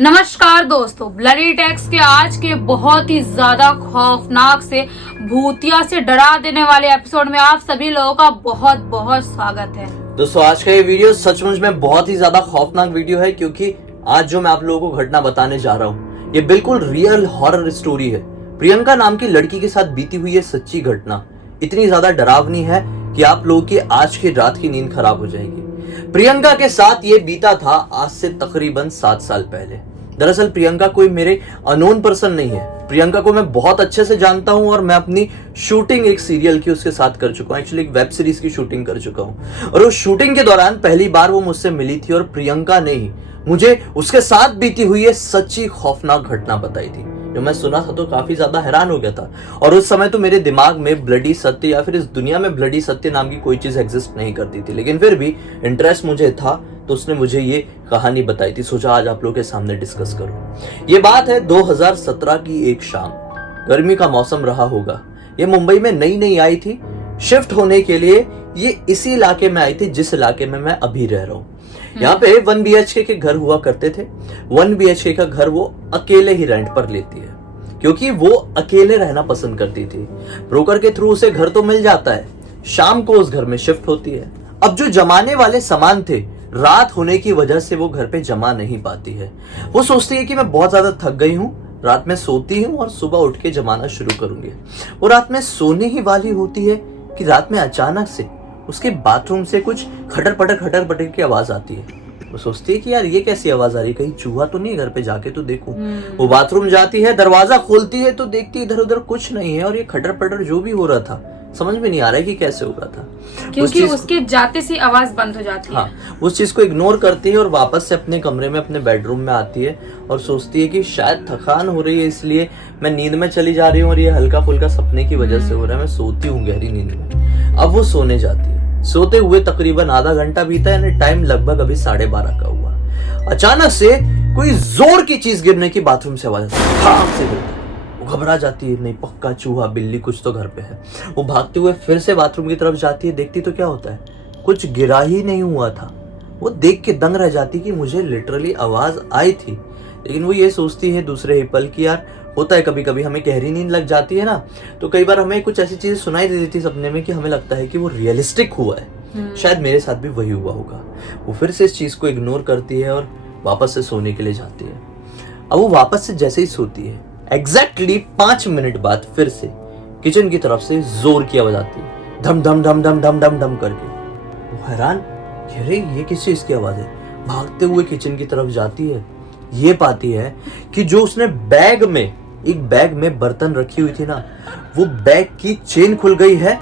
नमस्कार दोस्तों, bloody tax के आज के बहुत ही ज्यादा खौफनाक से भूतिया से डरा देने वाले एपिसोड में आप सभी लोगों का बहुत बहुत स्वागत है। दोस्तों आज का ये वीडियो सचमुच में बहुत ही ज्यादा खौफनाक वीडियो है, क्योंकि आज जो मैं आप लोगों को घटना बताने जा रहा हूँ ये बिल्कुल रियल हॉरर स्टोरी है। प्रियंका नाम की लड़की के साथ बीती हुई ये सच्ची घटना इतनी ज्यादा डरावनी है कि आप लोगों की आज की रात की नींद खराब हो जाएगी। प्रियंका के साथ ये बीता था आज से तकरीबन 7 साल पहले। दरअसल प्रियंका कोई मेरे अननोन पर्सन नहीं है। प्रियंका को मैं बहुत अच्छे से जानता हूं और मैं अपनी शूटिंग एक सीरियल की उसके साथ कर चुका हूं, एक्चुअली एक वेब सीरीज की शूटिंग कर चुका हूं। और उस शूटिंग के दौरान पहली बार वो मुझसे मिली थी और प्रियंका ने ही मुझे उसके साथ बीती हुई सच्ची खौफनाक घटना बताई थी। जो मैं सुना था तो काफी ज्यादा हैरान हो गया था। और उस समय तो मेरे दिमाग में ब्लडी सत्य या फिर इस दुनिया में ब्लडी सत्य नाम की कोई चीज एग्जिस्ट नहीं करती थी, लेकिन फिर भी इंटरेस्ट मुझे था तो उसने मुझे ये कहानी बताई थी। सोचा आज आप लोगों के सामने डिस्कस करूं। ये बात है 2017 की एक शाम, गर्मी का मौसम रहा होगा। ये मुंबई में नई नई आई थी, शिफ्ट होने के लिए ये इसी इलाके में आई थी जिस इलाके में मैं अभी रह रहा हूँ। यहाँ पे 1 BHK के घर हुआ करते थे। 1 BHK का घर वो अकेले ही रेंट पर लेती है, क्योंकि वो अकेले रहना पसंद करती थी। ब्रोकर के थ्रू उसे घर तो मिल जाता है, शाम को उस घर में शिफ्ट होती है। अब जो जमाने वाले सामान थे, रात होने की वजह से वो घर पे जमा नहीं पाती है। वो सोचती है कि मैं बहुत ज्यादा थक गई हूँ, रात में सोती हूँ और सुबह उठ के जमाना शुरू करूंगी। वो रात में सोने ही वाली होती है कि रात में अचानक से उसके बाथरूम से कुछ खटर पटर की आवाज आती है। वो सोचती है कि यार ये कैसी आवाज आ रही है, कहीं चूहा तो नहीं घर पे, जाके तो देखूं। वो बाथरूम जाती है, दरवाजा खोलती है तो देखती है इधर उधर कुछ नहीं है। और ये खटर पटर जो भी हो रहा था समझ में नहीं आ रहा है कि कैसे हो रहा था, क्योंकि उसके जाते से आवाज बंद हो जाती है। हाँ, उस चीज को इग्नोर करती है और वापस से अपने कमरे में अपने बेडरूम में आती है और सोचती है कि शायद थकान हो रही है इसलिए मैं नींद में चली जा रही हूँ और ये हल्का फुल्का सपने की वजह से हो रहा है, मैं सोती हूँ गहरी नींद में। अब वो सोने जाती है। सोते हुए तकरीबन आधा घंटा बीता, यानी टाइम लगभग अभी 12:30 का हुआ। अचानक से कोई जोर की चीज गिरने की बाथरूम से आवाज से गिरती है। वो घबरा जाती है, नहीं पक्का चूहा बिल्ली कुछ तो घर पे है। वो भागते हुए फिर से बाथरूम की तरफ जाती है, देखती तो क्या होता है, कुछ गिरा ही नहीं हुआ था। वो देख के दंग रह जाती कि मुझे लिटरली आवाज आई थी। लेकिन वो ये सोचती है दूसरे ही पल की यार होता है कभी कभी हमें गहरी नींद लग जाती है ना, तो कई बार हमें कुछ ऐसी चीजें सुनाई दे देती सपने में कि हमें लगता है कि वो रियलिस्टिक हुआ है। शायद मेरे साथ भी वही हुआ होगा। वो फिर से इस चीज को इग्नोर करती है और वापस से सोने के लिए जाती है। अब वो वापस से जैसे ही सोती है, एग्जैक्टली 5 मिनट बाद फिर से किचन की तरफ से जोर की आवाज आती है, धम धम धम धम धम धम धम करके। वो हैरान, अरे ये किस चीज की आवाज है। भागते हुए किचन की तरफ जाती है, ये पाती है कि जो उसने एक बैग में बर्तन रखी हुई थी ना, वो बैग की चेन खुल गई है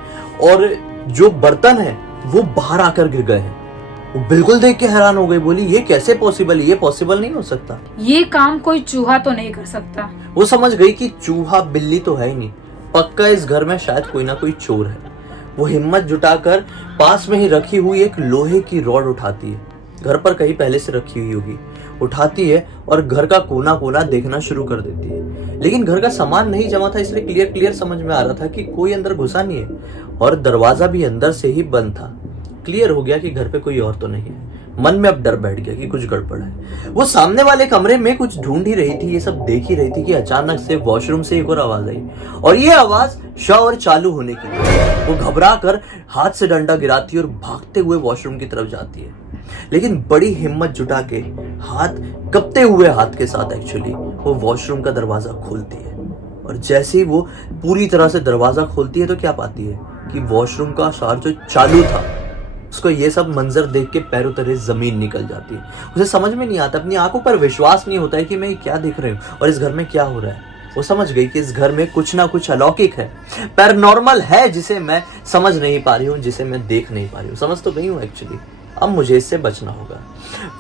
और जो बर्तन है वो बाहर आकर गिर गए हैं। वो बिल्कुल देख के हैरान हो गई, बोली ये कैसे पॉसिबल है, ये पॉसिबल नहीं हो सकता, ये काम कोई चूहा तो नहीं कर सकता। वो समझ गई कि चूहा बिल्ली तो है ही नहीं, पक्का इस घर में शायद कोई ना कोई चोर है। वो हिम्मत जुटाकर पास में ही रखी हुई एक लोहे की रॉड उठाती है, घर पर कहीं पहले से रखी हुई होगी, उठाती है और घर का कोना कोना देखना शुरू कर देती है। लेकिन घर का सामान नहीं जमा था, इसलिए क्लियर समझ में आ रहा था कि कोई अंदर घुसा नहीं है और दरवाजा भी अंदर से ही बंद था। क्लियर हो गया कि घर पे कोई और तो नहीं है। मन में अब डर बैठ गया कि कुछ गड़बड़ है। वो सामने वाले कमरे में कुछ ढूंढ ही रही थी, ये सब देख ही रही थी कि अचानक से वॉशरूम से एक और आवाज आई और ये आवाज शावर चालू होने की थी। वो घबरा कर हाथ से डंडा गिराती है और भागते हुए वॉशरूम की तरफ जाती है। लेकिन बड़ी हिम्मत जुटा के कपते हुए हाथ के साथ एक्चुअली वो वॉशरूम का दरवाजा खोलती है। और जैसे ही वो पूरी तरह से दरवाजा खोलती है तो क्या पाती है कि वॉशरूम का शावर जो चालू था, उसको ये सब मंजर देख के पैरों तले जमीन निकल जाती है। उसे समझ में नहीं आता, अपनी आंखों पर विश्वास नहीं होता है कि मैं क्या देख रही हूँ और इस घर में क्या हो रहा है। वो समझ गई कि इस घर में कुछ ना कुछ अलौकिक है, पैरानॉर्मल है, जिसे मैं समझ नहीं पा रही हूँ, जिसे मैं देख नहीं पा रही हूँ। समझ तो गई हूँ एक्चुअली, अब मुझे इससे बचना होगा।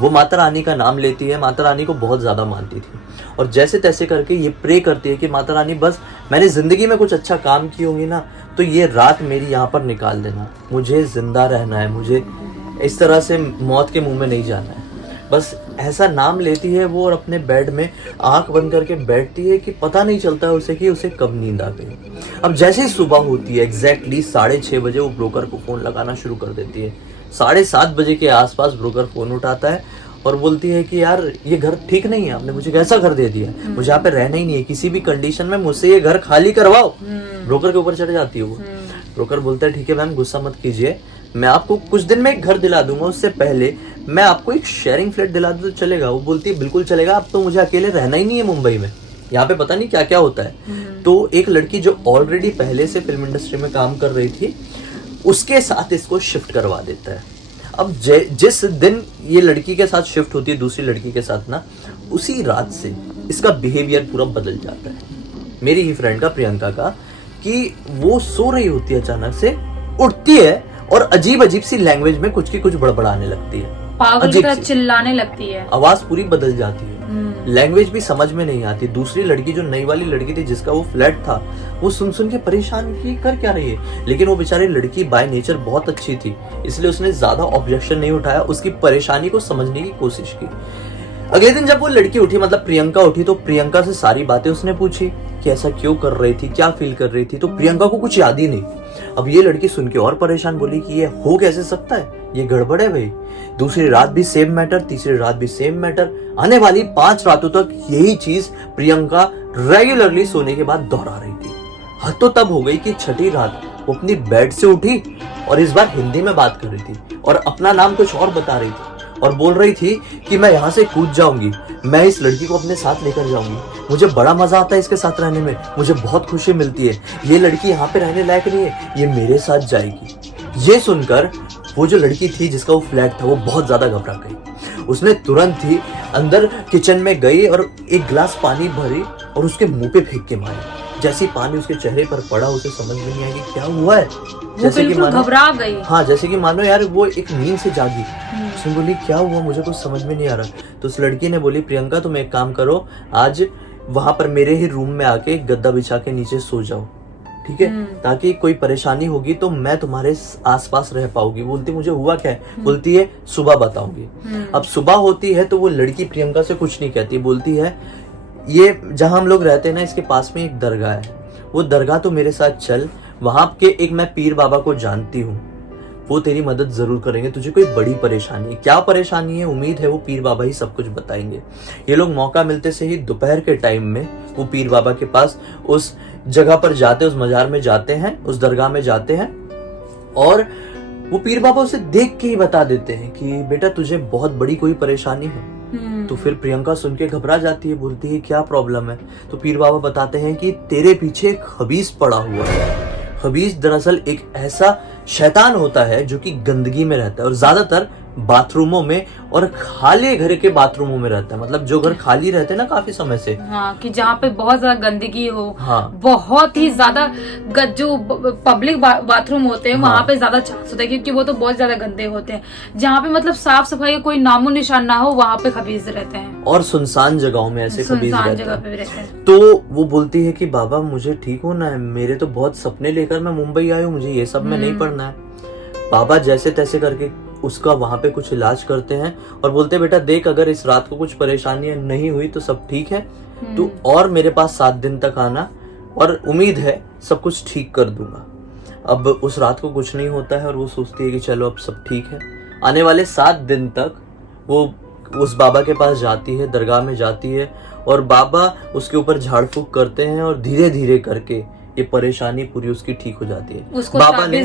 वो माता रानी का नाम लेती है, माता रानी को बहुत ज्यादा मानती थी और जैसे तैसे करके ये प्रे करती है कि माता रानी बस मैंने जिंदगी में कुछ अच्छा काम की होगी ना तो ये रात मेरी यहाँ पर निकाल देना, मुझे जिंदा रहना है, मुझे इस तरह से मौत के मुंह में नहीं जाना है। बस ऐसा नाम लेती है वो और अपने बेड में आंख बंद करके बैठती है कि पता नहीं चलता है उसे कि उसे कब नींद आ गई। अब जैसे ही सुबह होती है एग्जैक्टली 6:30 बजे वो ब्रोकर को फोन लगाना शुरू कर देती है। 7:30 बजे के आसपास ब्रोकर फोन उठाता है और बोलती है कि यार ये घर ठीक नहीं है, आपने मुझे कैसा घर दे दिया, मुझे यहाँ पे रहना ही नहीं है, किसी भी कंडीशन में मुझसे ये घर खाली करवाओ। ब्रोकर के ऊपर चढ़ जाती है वो। ब्रोकर बोलता है ठीक है मैम, गुस्सा मत कीजिए, मैं आपको कुछ दिन में एक घर दिला दूंगा, उससे पहले मैं आपको एक शेयरिंग फ्लैट दिला दूं तो चलेगा? वो बोलती है बिल्कुल चलेगा, अब तो मुझे अकेले रहना ही नहीं है मुंबई में, यहाँ पे पता नहीं क्या क्या होता है। तो एक लड़की जो ऑलरेडी पहले से फिल्म इंडस्ट्री में काम कर रही थी, उसके साथ इसको शिफ्ट करवा देता है। अब जिस दिन ये लड़की के साथ शिफ्ट होती है दूसरी लड़की के साथ ना, उसी रात से इसका बिहेवियर पूरा बदल जाता है। मेरी ही फ्रेंड का, प्रियंका का, कि वो सो रही होती है, अचानक से उठती है और अजीब अजीब सी लैंग्वेज में कुछ की कुछ बड़बड़ाने लगती है, पागल की तरह चिल्लाने लगती है, आवाज पूरी बदल जाती है, लैंग्वेज भी समझ में नहीं आती। दूसरी लड़की जो नई वाली लड़की थी जिसका वो फ्लैट था, वो सुन के परेशान की कर क्या रही है, लेकिन वो बेचारी लड़की बाय नेचर बहुत अच्छी थी, इसलिए उसने ज्यादा ऑब्जेक्शन नहीं उठाया, उसकी परेशानी को समझने की कोशिश की। अगले दिन जब वो लड़की उठी, मतलब प्रियंका उठी, तो प्रियंका से सारी बातें उसने पूछी कि ऐसा क्यों कर रही थी, क्या फील कर रही थी, तो प्रियंका को कुछ याद ही नहीं। अब ये लड़की सुन के और परेशान, बोली कि ये हो कैसे सकता है, ये गड़बड़ है भाई। दूसरी रात भी सेम मैटर, तीसरी रात भी सेम मैटर, आने वाली 5 रातों तक यही चीज प्रियंका रेगुलरली सोने के बाद दोहरा रही थी। हद तो तब हो गई कि छठी रात वो अपनी बेड से उठी और इस बार हिंदी में बात कर रही थी और अपना नाम कुछ और बता रही थी और बोल रही थी कि मैं यहाँ से कूद जाऊंगी, मैं इस लड़की को अपने साथ लेकर जाऊंगी, मुझे बड़ा मजा आता है इसके साथ रहने में, मुझे बहुत खुशी मिलती है, ये लड़की यहाँ पे रहने लायक नहीं है, ये मेरे साथ जाएगी। ये सुनकर वो जो लड़की थी जिसका वो फ्लैट था, वो बहुत ज्यादा घबरा गई। उसने तुरंत ही अंदर किचन में गई और एक गिलास पानी भरी और उसके मुंह पे फेंक के मारी। जैसे पानी उसके चेहरे पर पड़ा, उसे समझ में नहीं आया कि क्या हुआ है, जैसे कि मानो घबरा गई। हाँ, जैसे कि मानो यार वो एक नींद से जागी। उसने बोली क्या हुआ, मुझे कुछ समझ में नहीं आ रहा। तो उस लड़की ने बोली प्रियंका तुम एक काम करो, आज वहां पर मेरे ही रूम में आके गद्दा बिछा के नीचे सो जाओ, ठीक है, ताकि कोई परेशानी होगी तो मैं तुम्हारे आसपास रह पाऊंगी। बोलती मुझे हुआ क्या है, बोलती है सुबह बताऊंगी। अब सुबह होती है तो वो लड़की प्रियंका से कुछ नहीं कहती, बोलती है ये जहां हम लोग रहते हैं ना, इसके पास में एक दरगाह है, वो दरगाह तो मेरे साथ चल, वहां के एक मैं पीर बाबा को जानती हूँ, वो तेरी मदद जरूर करेंगे, तुझे कोई बड़ी परेशानी है, क्या परेशानी है, उम्मीद है वो पीर बाबा ही सब कुछ बताएंगे। ये लोग मौका मिलते से ही दोपहर के टाइम में वो पीर बाबा के पास उस जगह पर जाते, उस मजार में जाते हैं, उस दरगाह में जाते हैं और वो पीर बाबा उसे देख के ही बता देते हैं कि बेटा तुझे बहुत बड़ी कोई परेशानी है। तो फिर प्रियंका सुन के घबरा जाती है, बोलती है क्या प्रॉब्लम है। तो पीर बाबा बताते हैं कि तेरे पीछे एक खबीस पड़ा हुआ है। खबीस दरअसल एक ऐसा शैतान होता है जो कि गंदगी में रहता है और ज्यादातर बाथरूमों में और खाली घर के बाथरूमों में रहता है, मतलब जो घर खाली रहते हैं ना काफी समय से, हाँ, कि जहाँ पे बहुत ज्यादा गंदगी हो, हाँ, बहुत ही ज्यादा जो पब्लिक बाथरूम होते हैं वहाँ पे ज्यादा चांस होता है क्योंकि वो तो बहुत ज्यादा गंदे होते हैं। जहाँ पे मतलब साफ सफाई का कोई नामो निशान ना हो वहाँ पे खबीज रहते हैं और सुनसान जगहों में ऐसे खबीज रहते हैं। तो वो बोलती है कि बाबा मुझे ठीक होना है, मेरे तो बहुत सपने लेकर मैं मुंबई आई हूँ, मुझे ये सब में नहीं पढ़ना है। बाबा जैसे तैसे करके उसका वहां पे कुछ इलाज करते हैं और बोलते हैं बेटा देख अगर इस रात को कुछ परेशानियां नहीं हुई तो सब ठीक है, तू और मेरे पास 7 दिन तक आना और उम्मीद है सब कुछ ठीक कर दूंगा। अब उस रात को कुछ नहीं होता है और वो सोचती है कि चलो अब सब ठीक है। आने वाले 7 दिन तक वो उस बाबा के पास जाती है, दरगाह में जाती है और बाबा उसके ऊपर झाड़ फूक करते हैं और धीरे धीरे करके ये परेशानी पूरी उसकी ठीक हो जाती है। उसको बाबा ने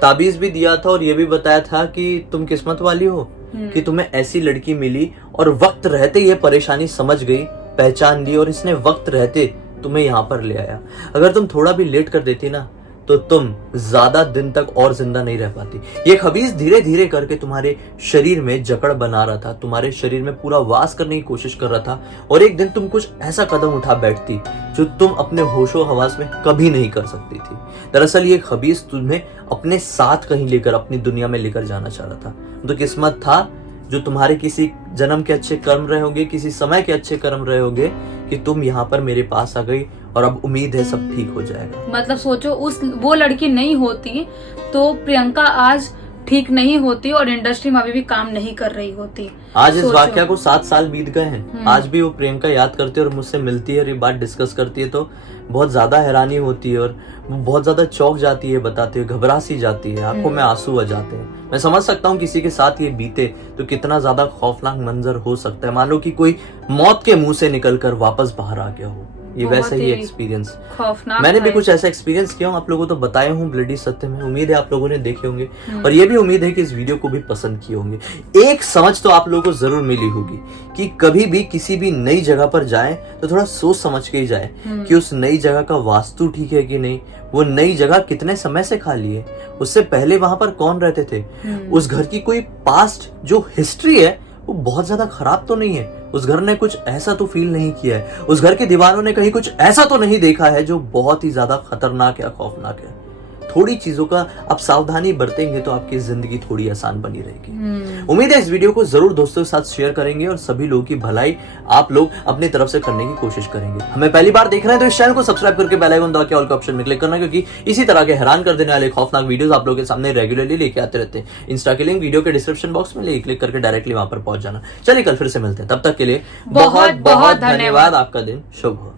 ताबीज भी दिया था और ये भी बताया था कि तुम किस्मत वाली हो कि तुम्हें ऐसी लड़की मिली और वक्त रहते ये परेशानी समझ गई, पहचान ली और इसने वक्त रहते तुम्हें यहाँ पर ले आया। अगर तुम थोड़ा भी लेट कर देती ना तो तुम ज्यादा दिन तक और जिंदा नहीं रह पाती। ये खबीज धीरे धीरे करके तुम्हारे शरीर में जकड़ बना रहा था, तुम्हारे शरीर में पूरा वास करने की कोशिश कर रहा था और एक दिन तुम कुछ ऐसा कदम उठा बैठती जो तुम अपने होशो हवास में कभी नहीं कर सकती थी। दरअसल ये खबीज तुम्हें अपने साथ कहीं लेकर अपनी दुनिया में लेकर जाना चाह रहा था। तो किस्मत था जो तुम्हारे किसी जन्म के अच्छे कर्म रहे होंगे, किसी समय के अच्छे कर्म रहे होंगे कि तुम यहाँ पर मेरे पास आ गई और अब उम्मीद है सब ठीक हो जाएगा। मतलब सोचो वो लड़की नहीं होती तो प्रियंका आज ठीक नहीं होती और इंडस्ट्री में अभी भी काम नहीं कर रही होती। आज इस सोचो। वाकया को 7 साल बीत गए हैं, आज भी वो प्रियंका याद करती है और मुझसे मिलती है और ये बात डिस्कस करती है तो बहुत ज्यादा हैरानी होती है और वो बहुत ज्यादा चौंक जाती है, बताती है, घबरा सी जाती है, आंखों में आंसू आ जाते हैं। मैं समझ सकता हूँ किसी के साथ ये बीते तो कितना ज्यादा खौफनाक मंजर हो सकता है, मान लो कि कोई मौत के मुंह से निकलकर वापस बाहर आ गया हो। ये बहुत वैसा ही ही एक्सपीरियंस खौफनाक मैंने भी है। कुछ ऐसा एक्सपीरियंस किया हूँ, आप लोगों को तो बताए हूँ ब्लडी सत्य में। उम्मीद है आप लोगों ने देखे होंगे और ये भी उम्मीद है कि इस वीडियो को भी पसंद किए होंगे। एक समझ तो आप लोगों को जरूर मिली होगी कि कभी भी किसी भी नई जगह पर जाएं तो थोड़ा सोच समझ के ही जाए कि उस नई जगह का वास्तु ठीक है कि नहीं, वो नई जगह कितने समय से खाली है, उससे पहले वहां पर कौन रहते थे, उस घर की कोई पास्ट जो हिस्ट्री है वो बहुत ज्यादा खराब तो नहीं है, उस घर ने कुछ ऐसा तो फील नहीं किया है, उस घर की दीवारों ने कहीं कुछ ऐसा तो नहीं देखा है जो बहुत ही ज्यादा खतरनाक या खौफनाक है। थोड़ी चीजों का आप सावधानी बरतेंगे तो आपकी जिंदगी थोड़ी आसान बनी रहेगी। उम्मीद है इस वीडियो को जरूर दोस्तों के साथ शेयर करेंगे और सभी लोगों की भलाई आप लोग अपनी तरफ से करने की कोशिश करेंगे। हमें पहली बार देख रहे हैं तो इस चैनल को सब्सक्राइब करके बेल आइकन दबा के ऑल के ऑप्शन में क्लिक करना, क्योंकि इसी तरह के हैरान कर देने वाले खौफनाक वीडियोस आप लोगों के सामने रेगुलरली लेके आते रहते हैं। इंस्टा की लिंक वीडियो के डिस्क्रिप्शन बॉक्स में क्लिक करके डायरेक्टली वहां पर पहुंच जाना। चलिए कल फिर से मिलते हैं, तब तक के लिए बहुत बहुत धन्यवाद। आपका दिन शुभ हो।